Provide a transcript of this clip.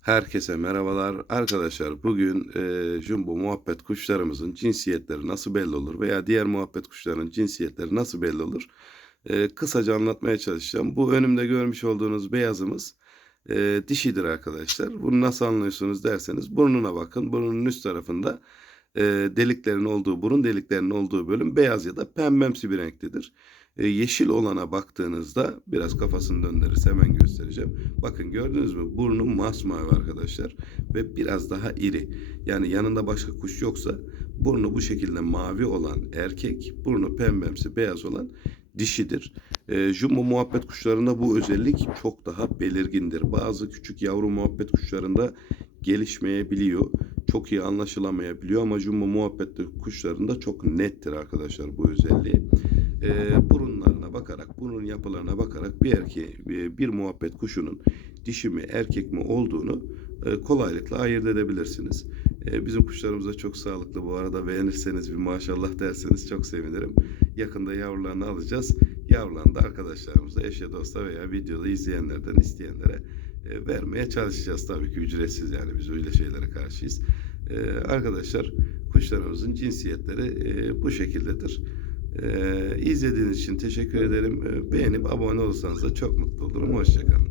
Herkese merhabalar. Arkadaşlar bugün e, jumbo muhabbet kuşlarımızın cinsiyetleri nasıl belli olur veya diğer muhabbet kuşlarının cinsiyetleri nasıl belli olur? E, kısaca anlatmaya çalışacağım. Bu önümde görmüş olduğunuz beyazımız e, dişidir arkadaşlar. Bunu nasıl anlıyorsunuz derseniz burnuna bakın. Burnunun üst tarafında e, deliklerin olduğu, burun deliklerinin olduğu bölüm beyaz ya da pembemsi bir renktedir. E, yeşil olana baktığınızda biraz kafasını döndürürse hemen göstereceğim. Bakın gördünüz mü? Burnu masmavi arkadaşlar ve biraz daha iri. Yani yanında başka kuş yoksa burnu bu şekilde mavi olan erkek, burnu pembemsi beyaz olan dişidir. E, jumbo muhabbet kuşlarında bu özellik çok daha belirgindir. Bazı küçük yavru muhabbet kuşlarında gelişmeyebiliyor. Çok iyi anlaşılamayabiliyor ama jumbo muhabbet kuşlarında çok nettir arkadaşlar bu özelliği. E, burunlarına bakarak, burun yapılarına bakarak bir erkeği, bir, bir muhabbet kuşunun dişi mi erkek mi olduğunu e, kolaylıkla ayırt edebilirsiniz. E, bizim kuşlarımız da çok sağlıklı bu arada beğenirseniz bir maşallah derseniz çok sevinirim. Yakında yavrularını alacağız. Yavrularını da arkadaşlarımıza, eşe dosta veya videoda izleyenlerden isteyenlere e, vermeye çalışacağız. Tabii ki ücretsiz yani biz öyle şeylere karşıyız. E, arkadaşlar kuşlarımızın cinsiyetleri e, bu şekildedir. Ee, izlediğiniz için teşekkür ederim. Ee, beğenip abone olursanız da çok mutlu olurum. Hoşçakalın.